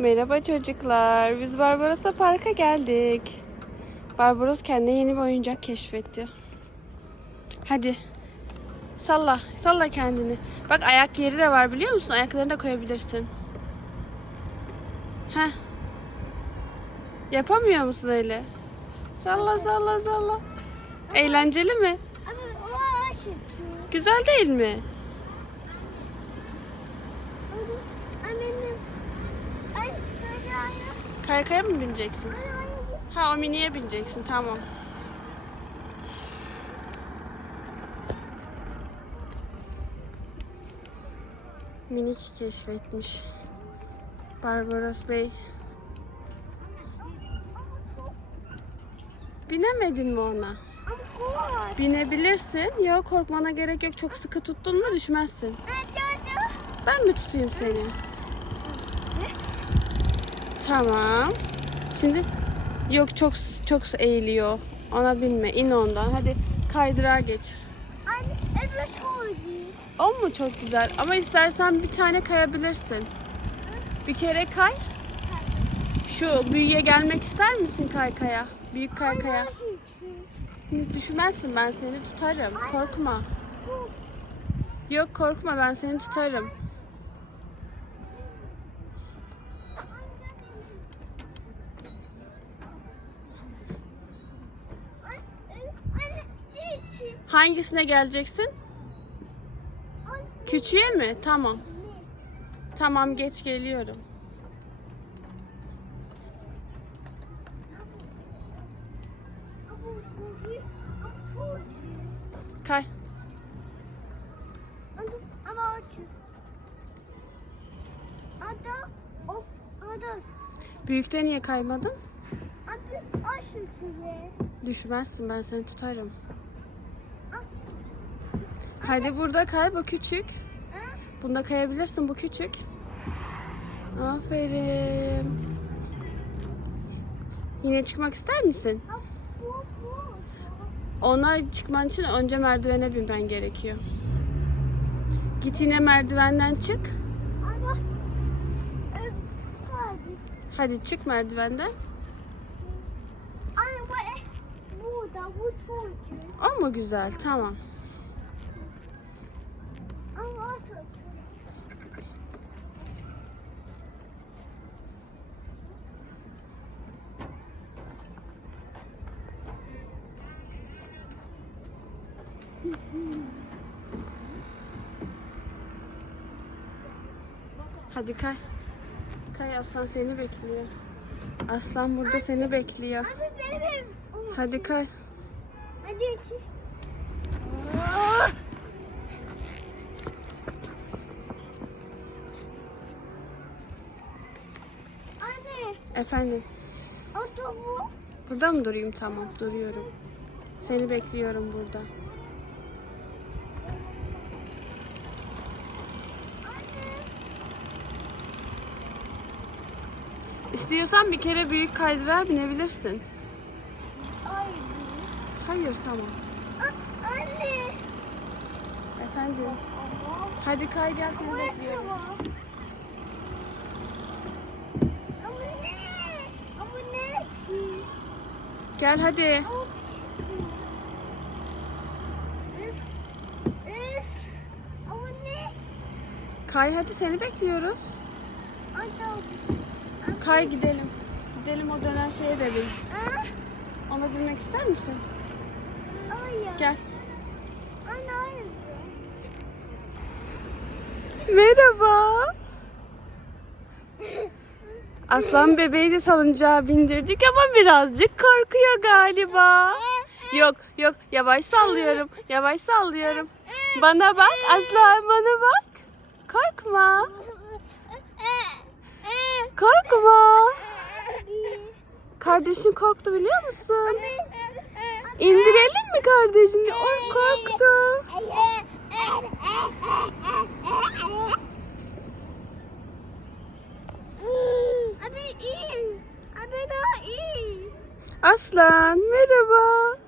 Merhaba çocuklar. Biz Barbaros'la parka geldik. Barbaros kendine yeni bir oyuncak keşfetti. Hadi. Salla. Salla kendini. Bak ayak yeri de var biliyor musun? Ayaklarını da koyabilirsin. Heh. Yapamıyor musun öyle? Salla salla salla. Eğlenceli mi? Güzel değil mi? Kaykaya mı bineceksin? Ha o miniye bineceksin tamam. Minik keşfetmiş. Barbaros Bey. Binemedin mi ona? Binebilirsin. Yok korkmana gerek yok. Çok sıkı tuttun mu düşmezsin. Ben mi tutayım seni? Tamam. Şimdi yok çok çok eğiliyor. Ona binme. İn ondan. Hadi kaydırağa geç. Anne, evet çocuğum. O mu çok güzel? Ama istersen bir tane kayabilirsin. Bir kere kay. Şu büyüye gelmek ister misin kaykaya? Büyük kaykaya. Düşmezsin ben seni tutarım. Korkma. Yok korkma ben seni tutarım. Anne, niçin? Hangisine geleceksin? Küçüğe mi? Tamam. Tamam geç geliyorum. Kay. Büyükte niye kaymadın? Düşmezsin ben seni tutarım. Hadi burada kay bu küçük. Bunda kayabilirsin bu küçük. Aferin. Yine çıkmak ister misin? Ona çıkman için önce merdivene binmen gerekiyor. Git yine merdivenden çık. Ama, hadi. Çık merdivenden. Bu, e, güzel? Tamam. Hadi kay. Kay aslan seni bekliyor. Aslan burada seni bekliyor. Anne, benim. Hadi kay. Hadi açık. Anne, Efendim. otobüs. Burada mı durayım? Tamam duruyorum. Seni bekliyorum burada. İstiyorsan bir kere büyük kaydırağa binebilirsin. Ay. Hayır tamam. A- Anne. Efendim. Ama. Hadi kay gel seni bekliyorum. Ama ne? Ama ne? Gel hadi. Ama? Kay hadi seni bekliyoruz. Kay gidelim. Gidelim o dönen şeye de bin. Ona binmek ister misin? Hayır. Gel. Anne. Merhaba. Aslan bebeği de salıncağa bindirdik ama birazcık korkuyor galiba. Yok yok yavaş sallıyorum. Yavaş sallıyorum. Bana bak aslan bana bak. Korkma. Korkma. Kardeşin korktu biliyor musun? İndirelim mi kardeşini? O korktu. Abi iyi. Abi daha iyi. Aslan merhaba.